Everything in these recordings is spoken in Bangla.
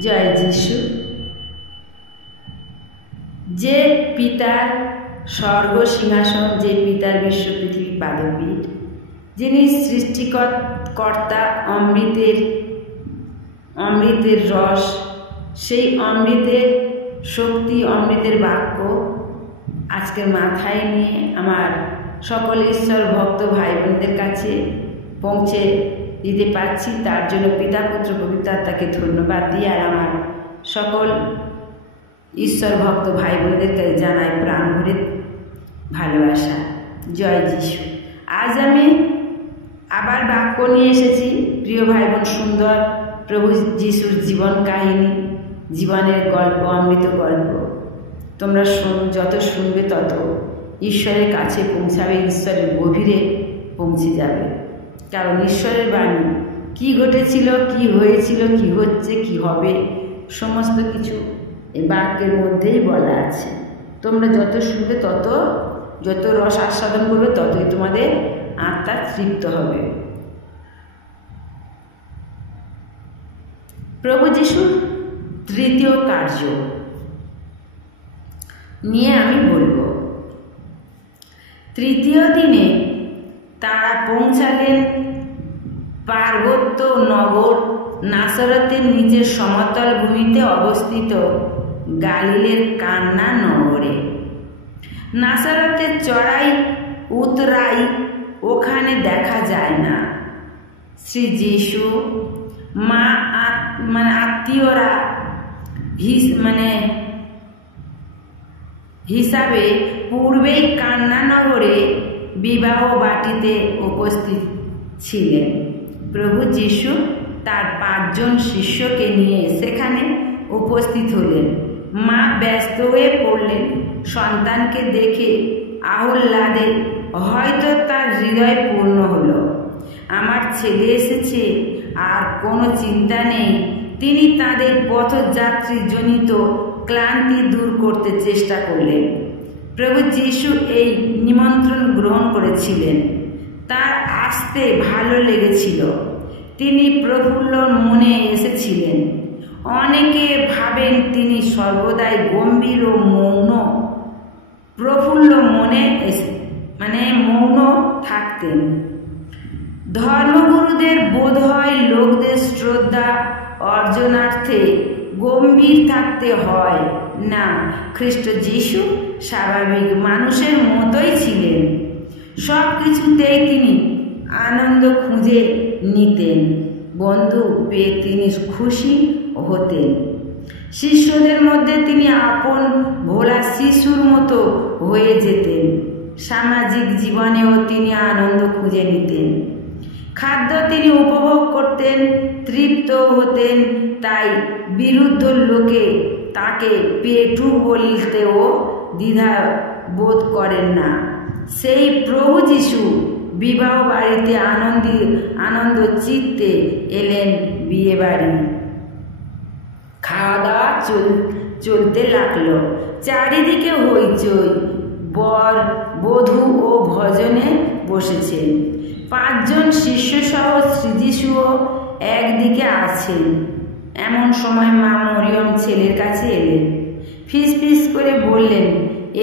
জয় যিশু। যে পিতার স্বর্গ সিংহাসন, যে পিতার বিশ্ব পৃথিবী পাদপীঠ, যিনি সৃষ্টিকর্তা, অমৃতের রস, সেই অমৃতের শক্তি, অমৃতের বাক্য আজকে মাথায় নিয়ে আমার সকল ঈশ্বর ভক্ত ভাই বোনদের কাছে পৌঁছে দিতে পারছি, তার জন্য পিতা পুত্র পবিত্র আত্মাকে ধন্যবাদ দিয়ে আর আমার সকল ঈশ্বর ভক্ত ভাই বোনদেরকে জানাই প্রাণ ভরে ভালোবাসা। জয় যিশু। আজ আমি আবার বাক্য নিয়ে এসেছি প্রিয় ভাই বোন, সুন্দর প্রভু যিশুর জীবন কাহিনী, জীবনের গল্প, অমৃত গল্প। তোমরা যত শুনবে তত ঈশ্বরের কাছে পৌঁছাবে, ঈশ্বরের গভীরে পৌঁছে যাবে। কারণ ঈশ্বরের বাণী কি ঘটেছিল, কি হয়েছিল, কি হচ্ছে, কি হবে, সমস্ত কিছু এই বাক্যের মধ্যেই বলা আছে। তোমরা যত শুনবে তত, যত রস আস্বাদন করবে ততই তোমাদের আত্মা তৃপ্ত হবে। প্রভু যিশুর তৃতীয় কার্য নিয়ে আমি বলবো। তৃতীয় দিনে তারা পৌঁছালেন পার্বত্য নগর নাসরতের নিচের সমতল ভূমিতে অবস্থিত গালিলের কান্না নগরে। নাসরতের চড়াই উতরাই ওখানে দেখা যায় না। শ্রী যিশু মা আত্মীয়রা হিসাবে পূর্বেই কান্না নগরে বিবাহ বাটিতে উপস্থিত ছিলেন। প্রভু যিশু তার 5 জন শিষ্যকে নিয়ে সেখানে উপস্থিত হলেন। মা ব্যস্ত হয়ে পড়লেন। সন্তানকে দেখে আহ্লাদে হয়তো তার হৃদয় পূর্ণ হলো। আমার ছেলে এসেছে, আর কোনো চিন্তা নেই। তিনি তাদের পথযাত্রী জনিত ক্লান্তি দূর করতে চেষ্টা করলেন। প্রভু যিশু এই নিমন্ত্রণ গ্রহণ করেছিলেন। তার আসতে ভালো লেগেছিল। তিনি প্রফুল্ল মনে এসেছিলেন। অনেকে ভাবেন তিনি সর্বদাই গম্ভীর ও মৌন, প্রফুল্ল মনে মৌন থাকতেন। ধর্মগুরুদের বোধ হয় লোকদের শ্রদ্ধা অর্জনার্থে গম্ভীর থাকতে হয় না। খ্রিস্ট যিশু স্বাভাবিক মানুষের মতোই ছিলেন। সব কিছুতেই তিনি আনন্দ খুঁজে নিতেন। বন্ধু পেয়ে তিনি খুশি হতেন। শিষ্যদের মধ্যে তিনি আপন ভোলা শিশুর মতো হয়ে যেতেন। সামাজিক জীবনেও তিনি আনন্দ খুঁজে নিতেন। খাদ্য তিনি উপভোগ করতেন, তৃপ্ত হতেন। তাই বিরুদ্ধ লোকে তাকে পেটু বলতেও দ্বিধা বোধ করেন না। সেই প্রভু যিশু বিবাহ বাড়িতে আনন্দ চিত্তে এলেন। বিয়ে বাড়ি খাওয়া দাওয়া চলতে লাগলো। চারিদিকে হইচই। বর বধূ ও ভজনে বসেছেন। 5 জন শিষ্য সহ শ্রীযশুও একদিকে আছেন। এমন সময় মা মরিয়ম ছেলের কাছে এলেন। ফিস ফিস করে বললেন,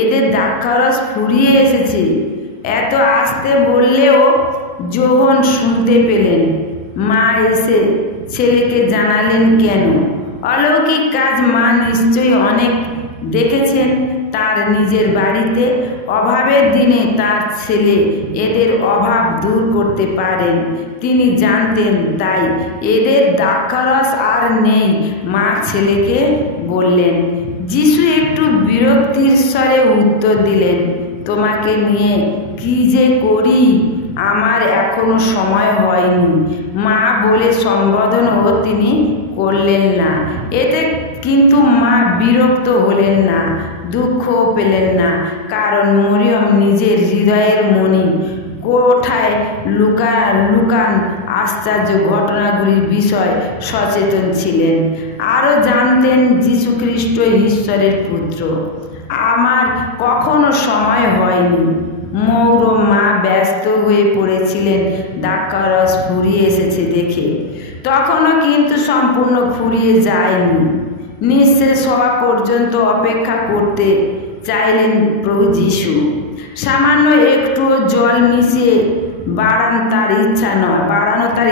এদের দ্রাক্ষারস ফুরিয়ে এসেছে। এত আসতে বললেও যোহন শুনতে পেলেন। মা এসে ছেলেকে জানালেন কেন। অলৌকিক কাজ মা নিশ্চয়ই অনেক দেখেছেন তার নিজের বাড়িতে। অভাবের দিনে তার ছেলে এদের অভাব দূর করতে পারেন তিনি জানতেন। তাই এদের দ্রাক্ষারস আর নেই। মা ছেলেকে বললেন। যিশু একটু বিরক্তির স্বরে উত্তর দিলেন, তোমাকে নিয়ে কি যে করি, আমার এখনো সময় হয়নি। মা বলে সম্বোধনও তিনি করলেন না। এতে কিন্তু মা বিরক্ত হলেন না, দুঃখও পেলেন না। কারণ মরিয়ম নিজের হৃদয়ের মণি কোঠায় লুকান আশ্চর্য ঘটনাগুলির বিষয় সচেতন ছিলেন। আরও জানতেন যীশু খ্রিস্ট ঈশ্বরের পুত্র। আমার কখনো সময় হয়নি। মৌর মা ব্যস্ত হয়ে পড়েছিলেন দ্রাক্ষারস ফুরিয়ে এসেছে দেখে। তখনও কিন্তু সম্পূর্ণ ফুরিয়ে যায়নি। নিঃশেষ হওয়া পর্যন্ত অপেক্ষা করতে চাইলেন প্রভু যীশু। সামান্য একটু জল মিশিয়ে বাড়ানো তার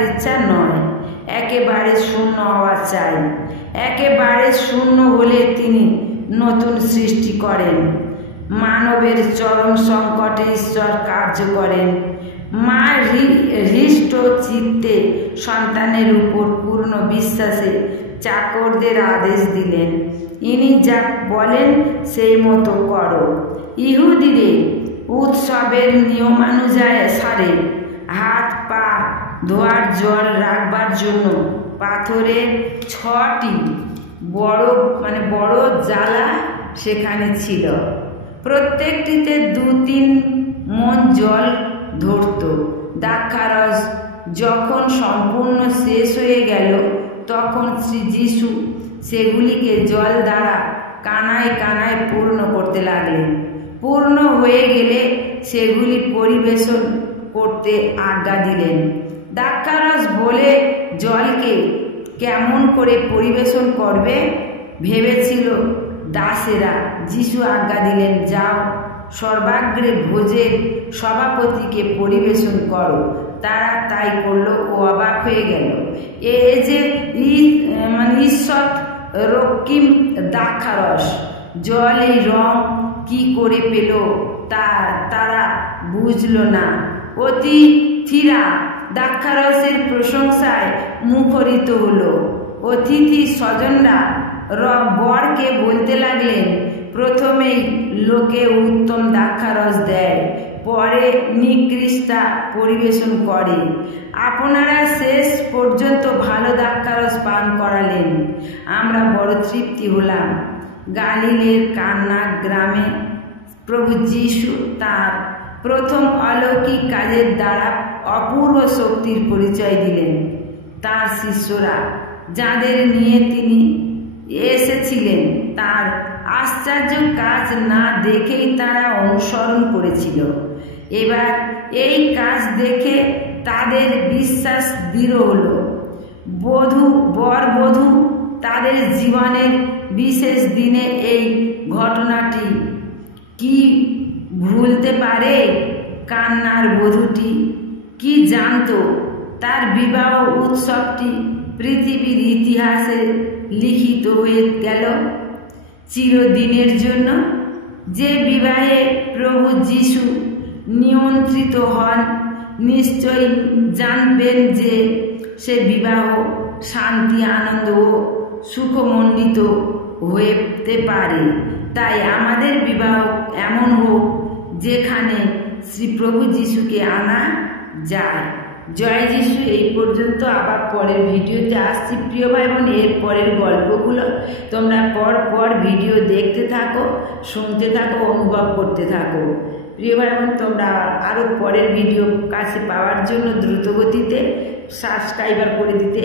ইচ্ছা নয়, একেবারে শূন্য হওয়া চাই। একেবারে শূন্য হলে তিনি নতুন সৃষ্টি করেন। মানবের চরম সংকটে ঈশ্বর কার্য করেন। মা হৃষ্ট চিত্তে সন্তানের উপর পূর্ণ বিশ্বাসে চাকরদের আদেশ দিলেন, ইনি যা বলেন সেই মতো করো। ইহুদিদের উৎসবের নিয়মানুসারে হাত পা ধোয়ার জল রাখবার জন্য পাথরে 6টি বড় জ্বালা সেখানে ছিল। প্রত্যেকটিতে 2-3 মণ জল ধরত। দ্রাক্ষারস যখন সম্পূর্ণ শেষ হয়ে গেল তখন শ্রী যীশু সেগুলিকে জল দ্বারা কানায় কানায় পূর্ণ করতে লাগলেন। পূর্ণ হয়ে গেলে সেগুলি পরিবেশন করতে আজ্ঞা দিলেন। দ্রাক্ষারস বলে জলকে কেমন করে পরিবেশন করবে ভেবেছিল দাসেরা। যীশু আজ্ঞা দিলেন, যাও সর্বাগ্রে ভোজের সভাপতিকে পরিবেশন করো। তারা তাই করলো ও অবাক হয়ে গেল। এ যে ঈশ্বর রক্তিম দ্রাক্ষারস, জল এই রং কি করে পেল তারা বুঝল না। অতিথিরা দ্রাক্ষারসের প্রশংসায় মুখরিত হলো। অতিথি স্বজনরা বরকে বলতে লাগলেন, প্রথমেই লোকে উত্তম দ্রাক্ষারস দেয়, পরে নিকৃষ্টা পরিবেশন করে। আপনারা শেষ পর্যন্ত ভালো দ্রাক্ষারস পান করালেন, আমরা বড় তৃপ্তি হলাম। গালিলের কান্না গ্রামে প্রভু যীশু তাঁর প্রথম অলৌকিক কাজের দ্বারা অপূর্ব শক্তির পরিচয় দিলেন। তাঁর শিষ্যরা যাদের নিয়ে তিনি এসেছিলেন তার আশ্চর্য কাজ না দেখেই তারা অনুসরণ করেছিল। এবার এই কাজ দেখে তাদের বিশ্বাস দৃঢ় হলো। বর-বধূ তাদের জীবনের বিশেষ দিনে এই ঘটনাটি কি ভুলতে পারে? কান্নার বধূটি কি জানত তার বিবাহ উৎসবটি পৃথিবীর ইতিহাসে লিখিত হয়ে গেল চিরদিনের জন্য। যে বিবাহে প্রভু যীশু নিয়ন্ত্রিত হন নিশ্চয়ই জানবেন যে সে বিবাহ শান্তি, আনন্দ ও সুখমণ্ডিত হতে পারে। তাই আমাদের বিবাহ এমন হোক যেখানে শ্রী প্রভু যীশুকে আনা যায়। জয় যীশু। এই পর্যন্ত, আবার পরের ভিডিওতে আসছি প্রিয় ভাই বোন। এর পরের গল্পগুলো তোমরা পর ভিডিও দেখতে থাকো, শুনতে থাকো, অনুভব করতে থাকো। প্রিয় ভাই বোন, তোমরা আরও পরের ভিডিও কাছে পাওয়ার জন্য দ্রুত গতিতে সাবস্ক্রাইবার করে দিতে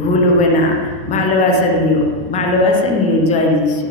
ভুলবে না। ভালোবাসা নিও। জয় যীশু।